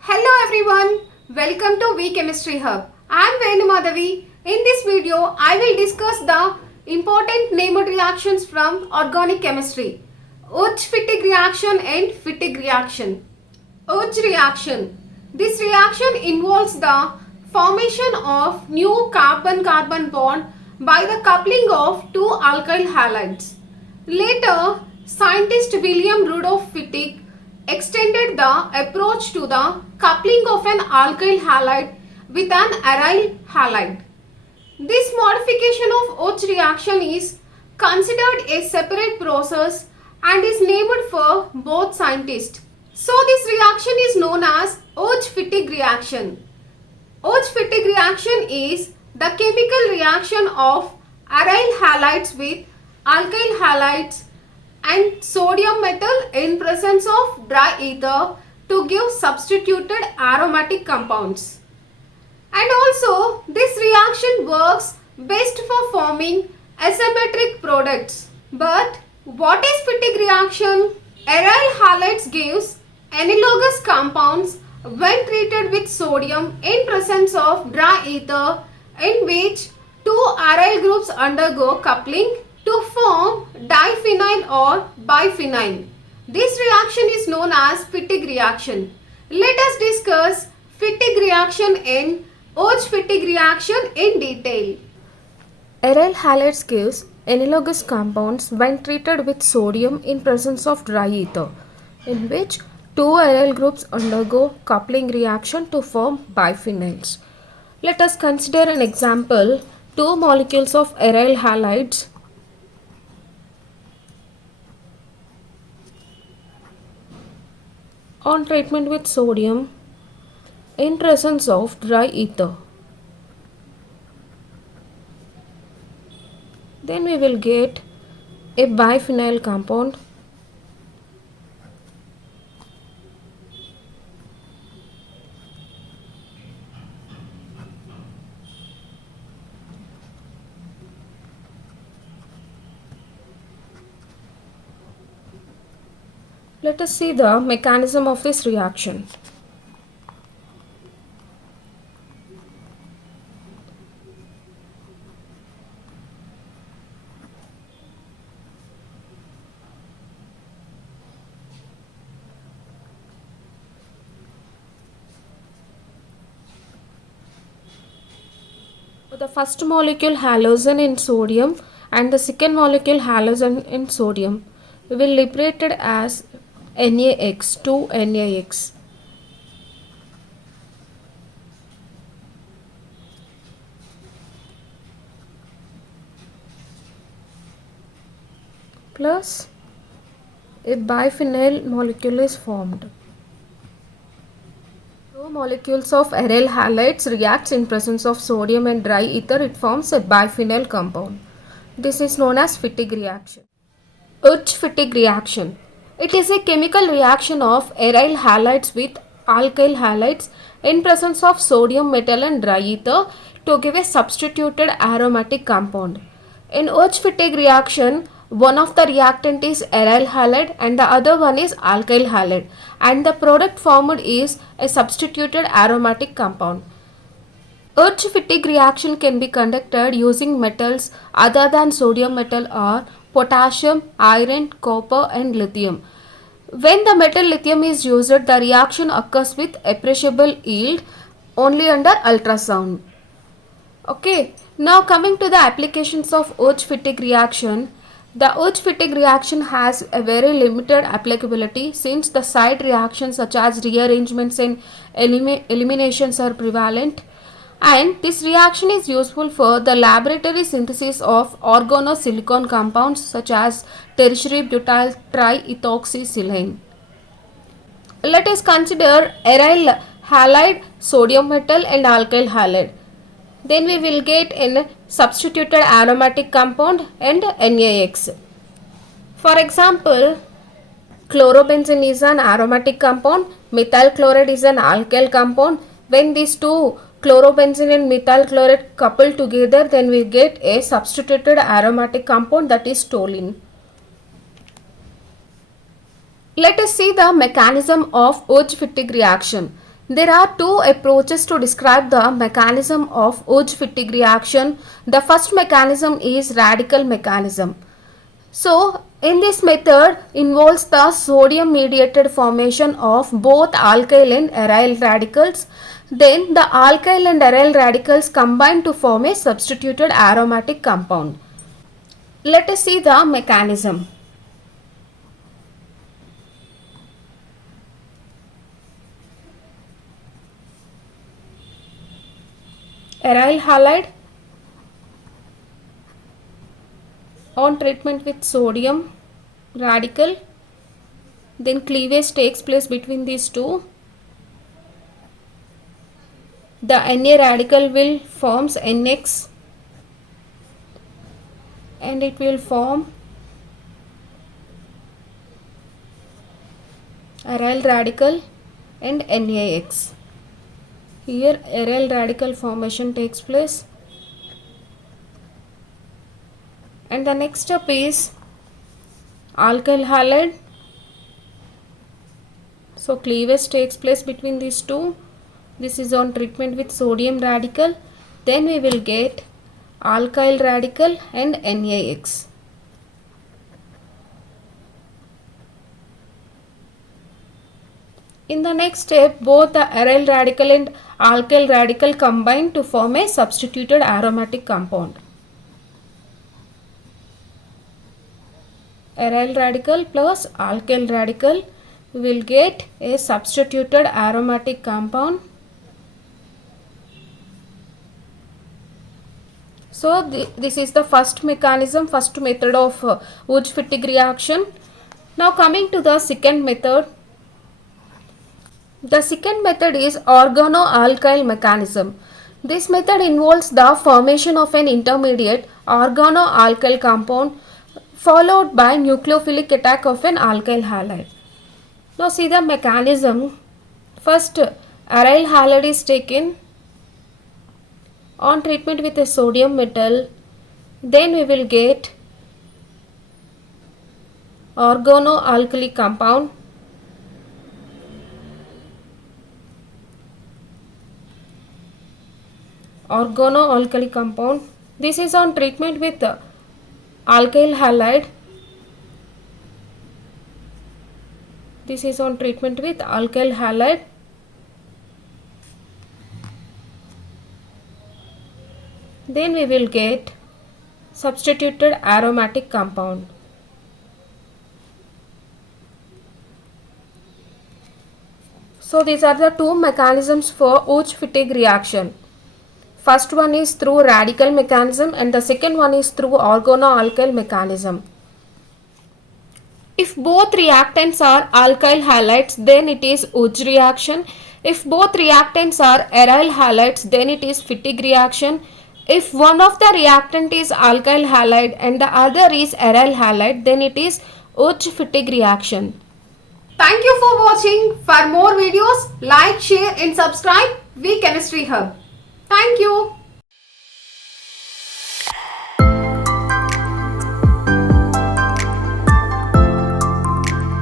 Hello everyone, welcome to V Chemistry Hub. I am Venu Madhavi. In this video, I will discuss the important named reactions from organic chemistry. Uch-Fittig reaction and Fittig reaction. Uch reaction. This reaction involves the formation of new carbon-carbon bond by the coupling of two alkyl halides. Later, scientist William Rudolph Fittig extended the approach to the coupling of an alkyl halide with an aryl halide. This modification of Uch reaction is considered a separate process and is named for both scientists. So this reaction is known as Uch-Fittig reaction. Uch-Fittig reaction is the chemical reaction of aryl halides with alkyl halides and sodium metal in presence of dry ether to give substituted aromatic compounds. And also this reaction works best for forming asymmetric products. But what is Fittig reaction? Aryl halides gives analogous compounds when treated with sodium in presence of dry ether, in which two aryl groups undergo coupling to form diphenyl or biphenyl. This reaction is known as Fittig reaction. Let us discuss Fittig reaction and Uch-Fittig reaction in detail. Aryl halides gives analogous compounds when treated with sodium in presence of dry ether, in which two aryl groups undergo coupling reaction to form biphenyls. Let us consider an example. Two molecules of aryl halides on treatment with sodium in presence of dry ether. Then we will get a biphenyl compound. Let us see the mechanism of this reaction. The first molecule halogen in sodium and the second molecule halogen in sodium we will liberate it as NaX, 2NaX. Plus a biphenyl molecule is formed. Two molecules of aryl halides reacts in presence of sodium and dry ether. It forms a biphenyl compound. This is known as Fittig reaction. Uch-Fittig reaction. It is a chemical reaction of aryl halides with alkyl halides in presence of sodium metal and dry ether to give a substituted aromatic compound. In Uch-Fittig reaction, one of the reactant is aryl halide and the other one is alkyl halide, and the product formed is a substituted aromatic compound. Uch-Fittig reaction can be conducted using metals other than sodium metal or potassium, iron, copper and lithium. When the metal lithium is used, the reaction occurs with appreciable yield only under ultrasound. Okay, now coming to the applications of Uch-Fittig reaction. The Uch-Fittig reaction has a very limited applicability since the side reactions such as rearrangements and eliminations are prevalent, and this reaction is useful for the laboratory synthesis of organosilicon compounds such as tertiary butyl triethoxysilane. Let us consider aryl halide, sodium metal and alkyl halide. Then we will get a substituted aromatic compound and NaX. For example, chlorobenzene is an aromatic compound, methyl chloride is an alkyl compound. When these two chlorobenzene and methyl chloride coupled together, then we get a substituted aromatic compound, that is toluene. Let us see the mechanism of Uj-Fittig reaction. There are two approaches to describe the mechanism of Uj-Fittig reaction. The first mechanism is radical mechanism. So, in this method involves the sodium mediated formation of both alkyl and aryl radicals. Then the alkyl and aryl radicals combine to form a substituted aromatic compound. Let us see the mechanism. Aryl halide on treatment with sodium radical, then cleavage takes place between these two. The Na radical will forms NX and it will form aryl radical and NaX. Here aryl radical formation takes place, and the next step is alkyl halide. So cleavage takes place between these two. This is on treatment with sodium radical. Then we will get alkyl radical and NaX. In the next step, both the aryl radical and alkyl radical combine to form a substituted aromatic compound. Aryl radical plus alkyl radical will get a substituted aromatic compound. So this is the first mechanism, first method of Uj-Fittig reaction. Now coming to the second method. The second method is organoalkyl mechanism. This method involves the formation of an intermediate organoalkyl compound followed by nucleophilic attack of an alkyl halide. Now see the mechanism. First, aryl halide is taken on treatment with a sodium metal. Then we will get organoalkyl compound. Organoalkyl compound. This is on treatment with alkyl halide. This is on treatment with alkyl halide. Then we will get substituted aromatic compound. So these are the two mechanisms for Uj-Fittig reaction. First one is through radical mechanism and the second one is through organoalkyl mechanism. If both reactants are alkyl halides, then it is Uj reaction. If both reactants are aryl halides, then it is Fittig reaction. If one of the reactant is alkyl halide and the other is aryl halide, then it is Uj-Fittig reaction. Thank you for watching. For more videos, like, share and subscribe We Chemistry Hub. Thank you.